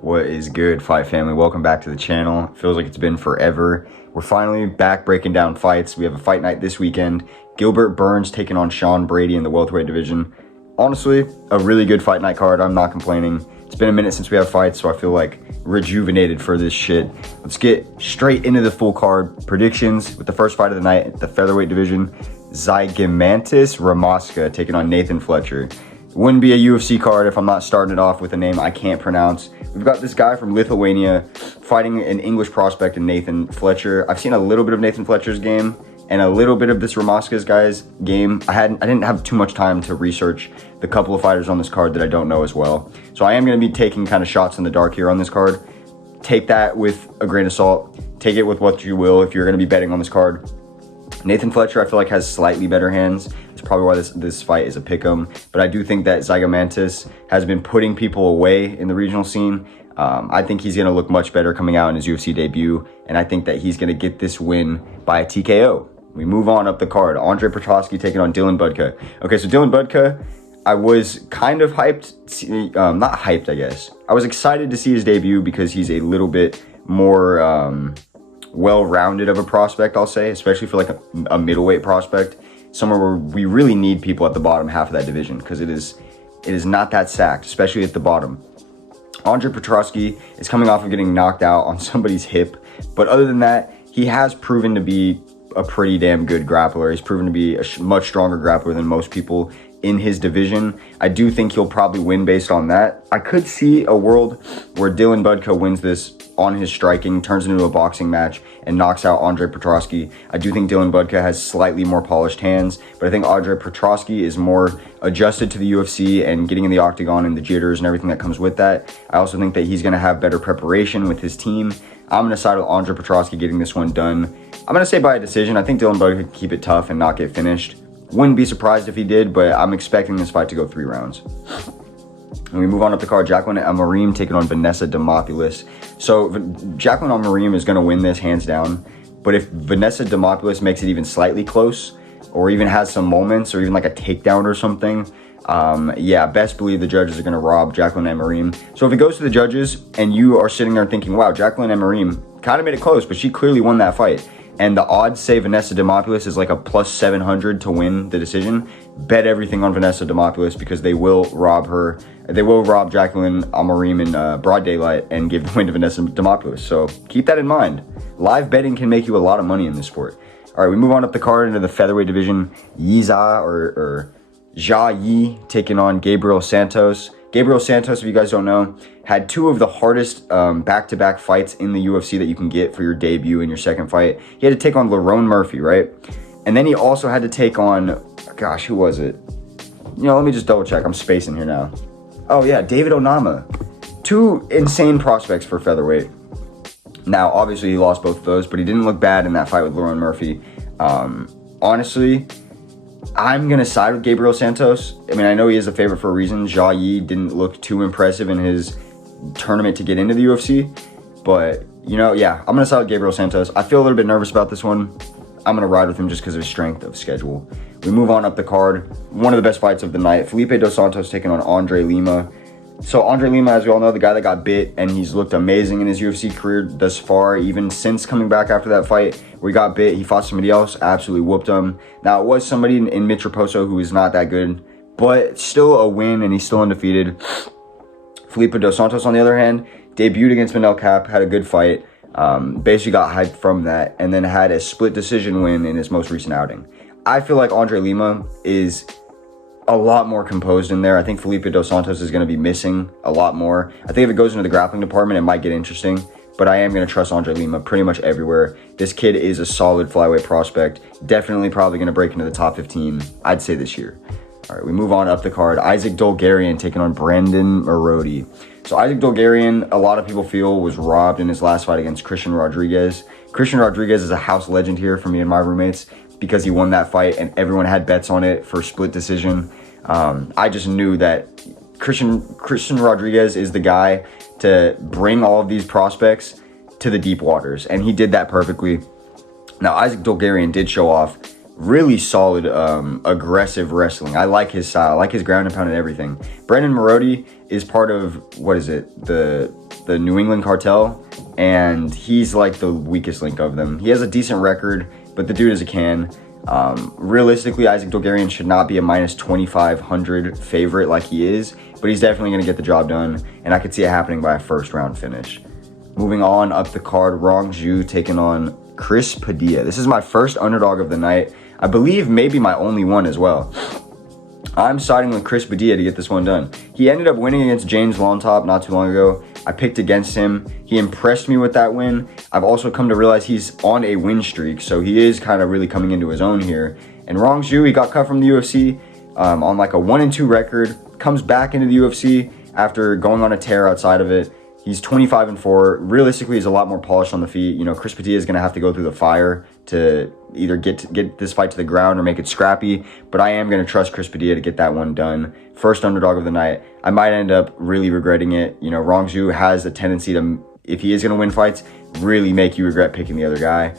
What is good, fight family? Welcome back to the channel. Feels like it's been forever. We're finally back breaking down fights. We have a fight night this weekend. Gilbert Burns taking on Sean Brady in the welterweight division. Honestly, a really good fight night card. I'm not complaining. It's been a minute since we have fights, so I feel like rejuvenated for this shit. Let's get straight into the full card predictions with the first fight of the night, the featherweight division. Zygomantis Ramoska taking on Nathan Fletcher. Wouldn't be a UFC card if I'm not starting it off with a name I can't pronounce. We've got this guy from Lithuania fighting an English prospect in Nathan Fletcher. I've seen a little bit of Nathan Fletcher's game and a little bit of this Ramoska's guy's game. I didn't have too much time to research the couple of fighters on this card that I don't know as well. So I am going to be taking kind of shots in the dark here on this card. Take that with a grain of salt. Take it with what you will if you're going to be betting on this card. Nathan Fletcher, I feel like, has slightly better hands. That's probably why this fight is a pick'em. But I do think that Zygomantis has been putting people away in the regional scene. I think he's going to look much better coming out in his UFC debut. And I think that he's going to get this win by a TKO. We move on up the card. Andre Petroski taking on Dylan Budka. Okay, so Dylan Budka, I was kind of hyped. Not hyped, I guess. I was excited to see his debut because he's a little bit more well-rounded of a prospect, I'll say, especially for like a middleweight prospect, somewhere where we really need people at the bottom half of that division because it is not that stacked, especially at the bottom. Andre Petroski is coming off of getting knocked out on somebody's hip, but other than that, he has proven to be a pretty damn good grappler. He's proven to be a much stronger grappler than most people in his division. I do think he'll probably win based on that. I could see a world where Dylan Budka wins this on his striking, turns it into a boxing match, and knocks out Andre Petroski. I do think Dylan Budka has slightly more polished hands, but I think Andre Petroski is more adjusted to the UFC and getting in the octagon and the jitters and everything that comes with that. I also think that he's going to have better preparation with his team. I'm going to side with Andre Petroski getting this one done. I'm going to say by a decision. I think Dylan Budka could keep it tough and not get finished. Wouldn't be surprised if he did, but I'm expecting this fight to go 3 rounds. And we move on up the card. Jacqueline Amorim taking on Vanessa Demopoulos. So Jacqueline Amorim is going to win this hands down. But if Vanessa Demopoulos makes it even slightly close, or even has some moments, or even like a takedown or something, yeah, best believe the judges are going to rob Jacqueline Amorim. So if it goes to the judges and you are sitting there thinking, wow, Jacqueline Amorim kind of made it close, but she clearly won that fight, and the odds say Vanessa Demopoulos is like a plus 700 to win the decision, bet everything on Vanessa Demopoulos because they will rob her. They will rob Jacqueline Amorim in broad daylight and give the win to Vanessa Demopoulos. So keep that in mind. Live betting can make you a lot of money in this sport. All right, we move on up the card into the featherweight division. Yiza or Jia Yi taking on Gabriel Santos. Gabriel Santos, if you guys don't know, had 2 of the hardest back-to-back fights in the UFC that you can get for your debut in your second fight. He had to take on Lerone Murphy, right? And then he also had to take on, gosh, who was it? You know, let me just double check. I'm spacing here now. Oh, yeah, David Onama. 2 insane prospects for featherweight. Now, obviously, he lost both of those, but he didn't look bad in that fight with Lerone Murphy. Honestly, I'm going to side with Gabriel Santos. I mean, I know he is a favorite for a reason. Jia Yi didn't look too impressive in his tournament to get into the UFC. But, you know, yeah, I'm going to side with Gabriel Santos. I feel a little bit nervous about this one. I'm going to ride with him just because of his strength of schedule. We move on up the card. One of the best fights of the night. Felipe Dos Santos taking on Andre Lima. So Andre Lima, as we all know, the guy that got bit, and he's looked amazing in his UFC career thus far, even since coming back after that fight where he got bit. He fought somebody else, absolutely whooped him. Now, it was somebody in Mitch Raposo who is not that good, but still a win, and he's still undefeated. Felipe Dos Santos, on the other hand, debuted against Manel Cap, had a good fight, basically got hyped from that, and then had a split decision win in his most recent outing. I feel like Andre Lima is a lot more composed in there. I think Felipe Dos Santos is going to be missing a lot more. I think if it goes into the grappling department, it might get interesting, but I am going to trust Andre Lima pretty much everywhere. This kid is a solid flyweight prospect. Definitely probably going to break into the top 15, I'd say, this year. All right, we move on up the card. Isaac Dolgarian taking on Brandon Marodi. So Isaac Dolgarian, a lot of people feel, was robbed in his last fight against Christian Rodriguez. Christian Rodriguez is a house legend here for me and my roommates because he won that fight and everyone had bets on it for split decision. I just knew that Christian Rodriguez is the guy to bring all of these prospects to the deep waters, and he did that perfectly. Now, Isaac Dolgarian did show off really solid, aggressive wrestling. I like his style. I like his ground and pound and everything. Brandon Marody is part of, what is it, the New England Cartel, and he's like the weakest link of them. He has a decent record, but the dude is a can. Realistically, Isaac Dolgarian should not be a minus 2,500 favorite like he is, but he's definitely going to get the job done, and I could see it happening by a first round finish. Moving on up the card, Rong Zhu taking on Chris Padilla. This is my first underdog of the night. I believe maybe my only one as well. I'm siding with Chris Padilla to get this one done. He ended up winning against James Longtop not too long ago. I picked against him. He impressed me with that win. I've also come to realize he's on a win streak, so he is kind of really coming into his own here. And Rong Zhu, he got cut from the UFC on like a 1-2 record, comes back into the UFC after going on a tear outside of it. He's 25-4. Realistically, he's a lot more polished on the feet. You know, Chris Padilla is going to have to go through the fire to either get this fight to the ground or make it scrappy. But I am going to trust Chris Padilla to get that one done. First underdog of the night. I might end up really regretting it. You know, Rong Zhu has a tendency to, if he is going to win fights, really make you regret picking the other guy.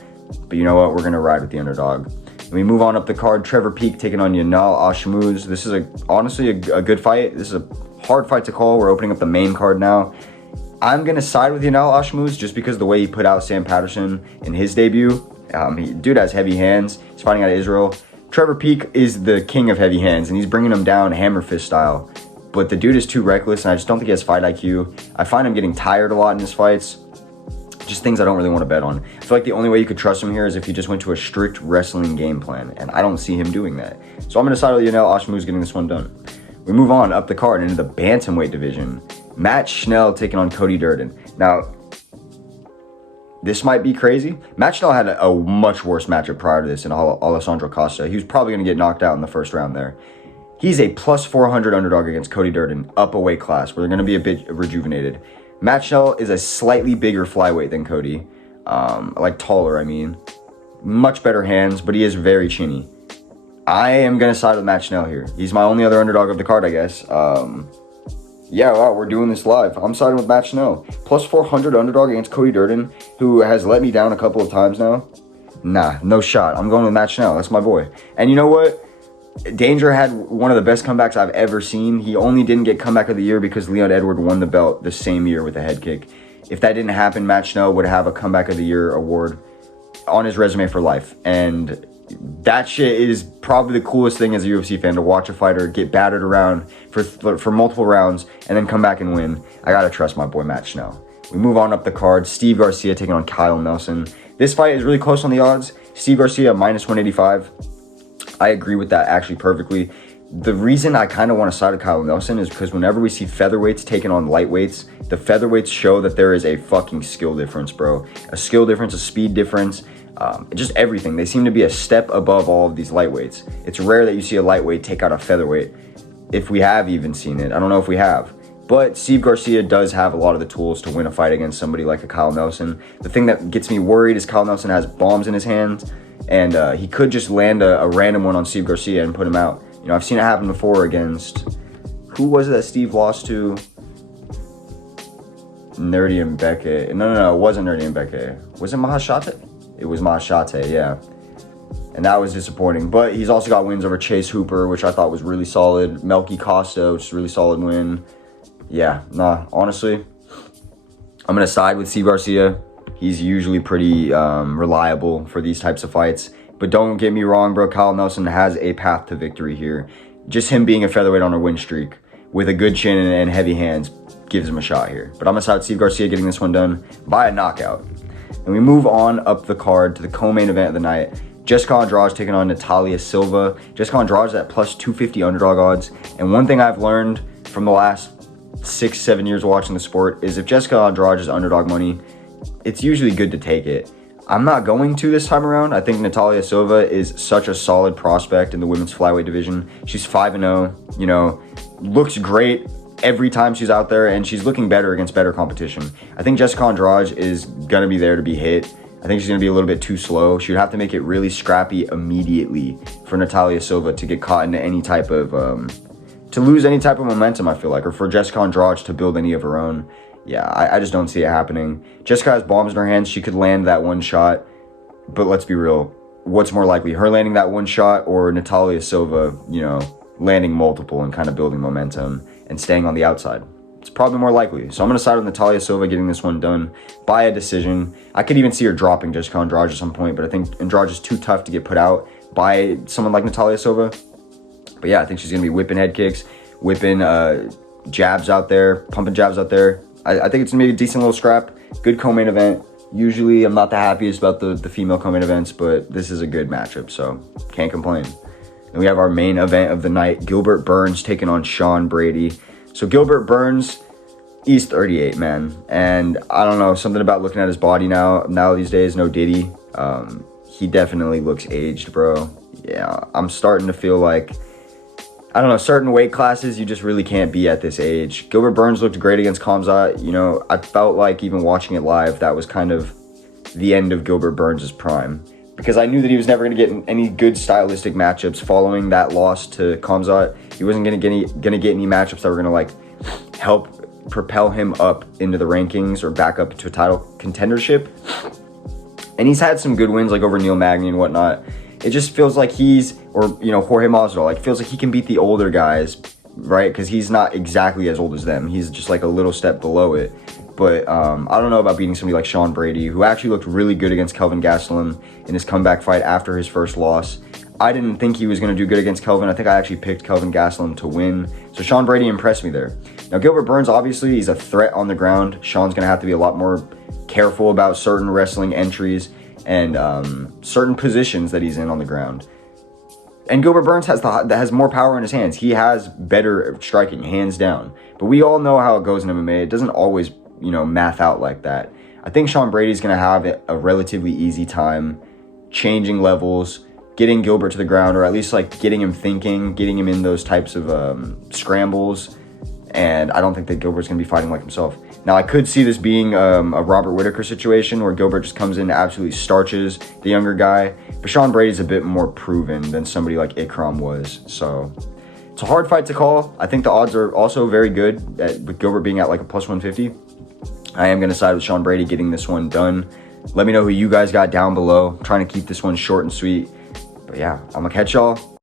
But you know what? We're going to ride with the underdog. And we move on up the card. Trevor Peek taking on Yanal Ashmuz. This is honestly a good fight. This is a hard fight to call. We're opening up the main card now. I'm going to side with Yanal Ashmuz just because of the way he put out Sam Patterson in his debut. Dude has heavy hands. He's fighting out of Israel. Trevor Peek is the king of heavy hands, and he's bringing him down hammer fist style. But the dude is too reckless, and I just don't think he has fight IQ. I find him getting tired a lot in his fights. Just things I don't really want to bet on. I feel like the only way you could trust him here is if he just went to a strict wrestling game plan, and I don't see him doing that. So I'm going to side with Yanal Ashmuz getting this one done. We move on up the card into the bantamweight division. Matt Schnell taking on Cody Durden. Now, this might be crazy. Matt Schnell had a much worse matchup prior to this in Alessandro Costa. He was probably going to get knocked out in the first round there. He's a plus 400 underdog against Cody Durden, up a weight class, where they're going to be a bit rejuvenated. Matt Schnell is a slightly bigger flyweight than Cody. Like taller, I mean. Much better hands, but he is very chinny. I am going to side with Matt Schnell here. He's my only other underdog of the card, I guess. Yeah, wow, we're doing this live. I'm siding with Matt Schnell. Plus 400 underdog against Cody Durden, who has let me down a couple of times now. Nah, no shot. I'm going with Matt Schnell. That's my boy. And you know what? Danger had one of the best comebacks I've ever seen. He only didn't get comeback of the year because Leon Edward won the belt the same year with a head kick. If that didn't happen, Matt Schnell would have a comeback of the year award on his resume for life. And that shit is probably the coolest thing as a UFC fan, to watch a fighter get battered around for multiple rounds and then come back and win. I gotta trust my boy Matt Schnell. We move on up the card. Steve Garcia taking on Kyle Nelson. This fight is really close on the odds. Steve Garcia minus 185. I agree with that actually perfectly. The reason I kind of want to side with Kyle Nelson is because whenever we see featherweights taking on lightweights, the featherweights show that there is a fucking skill difference, bro. A skill difference, a speed difference. Just everything. They seem to be a step above all of these lightweights. It's rare that you see a lightweight take out a featherweight. If we have even seen it, I don't know if we have. But Steve Garcia does have a lot of the tools to win a fight against somebody like a Kyle Nelson. The thing that gets me worried is Kyle Nelson has bombs in his hands, and he could just land a random one on Steve Garcia and put him out. You know, I've seen it happen before against, who was it that Steve lost to? Nerdy and Mbeke. No, it wasn't Nerdy and Mbeke. Was it Mahashate? It was Mahashate, yeah. And that was disappointing. But he's also got wins over Chase Hooper, which I thought was really solid. Melky Costa, which is a really solid win. Yeah, honestly, I'm going to side with Steve Garcia. He's usually pretty reliable for these types of fights. But don't get me wrong, bro. Kyle Nelson has a path to victory here. Just him being a featherweight on a win streak with a good chin and heavy hands gives him a shot here. But I'm going to side with Steve Garcia getting this one done by a knockout. And we move on up the card to the co-main event of the night. Jessica Andrade taking on Natalia Silva. Jessica Andrade is at plus 250 underdog odds. And one thing I've learned from the last 6-7 years watching the sport is if Jessica Andrade is underdog money, it's usually good to take it. I'm not going to this time around. I think Natalia Silva is such a solid prospect in the women's flyweight division. She's 5-0, you know, looks great every time she's out there, and she's looking better against better competition. I think Jessica Andrade is going to be there to be hit. I think she's going to be a little bit too slow. She would have to make it really scrappy immediately for Natalia Silva to get caught into any type of, to lose any type of momentum, I feel like, or for Jessica Andrade to build any of her own. Yeah, I just don't see it happening. Jessica has bombs in her hands. She could land that one shot, but let's be real. what's more likely, her landing that one shot or Natalia Silva, landing multiple and kind of building momentum and staying on the outside? It's probably more likely. So I'm going to side with Natalia Silva getting this one done by a decision. I could even see her dropping Jessica Andrade at some point, but I think Andrade is too tough to get put out by someone like Natalia Silva. But yeah, I think she's going to be whipping head kicks, whipping jabs out there, pumping jabs out there. I think it's going to be a decent little scrap. Good co-main event. Usually I'm not the happiest about the female co-main events, but this is a good matchup, so can't complain. And we have our main event of the night, Gilbert Burns taking on Sean Brady. So Gilbert Burns, he's 38, man. And I don't know, something about looking at his body now these days, no Diddy. He definitely looks aged, bro. Yeah, I'm starting to feel like, I don't know, certain weight classes you just really can't be at this age. Gilbert Burns looked great against Khamzat. I felt like even watching it live, that was kind of the end of Gilbert Burns' prime. Because I knew that he was never going to get any good stylistic matchups following that loss to Khamzat. He wasn't going to get any matchups that were going to help propel him up into the rankings or back up to a title contendership. And he's had some good wins over Neil Magny and whatnot. It just feels like Jorge Masvidal, feels like he can beat the older guys, right? Because he's not exactly as old as them. He's just a little step below it. But I don't know about beating somebody like Sean Brady, who actually looked really good against Kelvin Gastelum in his comeback fight after his first loss. I didn't think he was going to do good against Kelvin. I think I actually picked Kelvin Gastelum to win. So Sean Brady impressed me there. Now, Gilbert Burns, obviously, he's a threat on the ground. Sean's going to have to be a lot more careful about certain wrestling entries and certain positions that he's in on the ground. And Gilbert Burns has more power in his hands. He has better striking, hands down. But we all know how it goes in MMA. It doesn't always math out like that. I think Sean Brady's going to have a relatively easy time changing levels, getting Gilbert to the ground, or at least getting him thinking, getting him in those types of scrambles. And I don't think that Gilbert's going to be fighting like himself. Now, I could see this being a Robert Whittaker situation where Gilbert just comes in and absolutely starches the younger guy. But Sean Brady's a bit more proven than somebody like Ikram was. So it's a hard fight to call. I think the odds are also very good with Gilbert being at a plus 150. I am going to side with Sean Brady getting this one done. Let me know who you guys got down below. I'm trying to keep this one short and sweet. But yeah, I'm going to catch y'all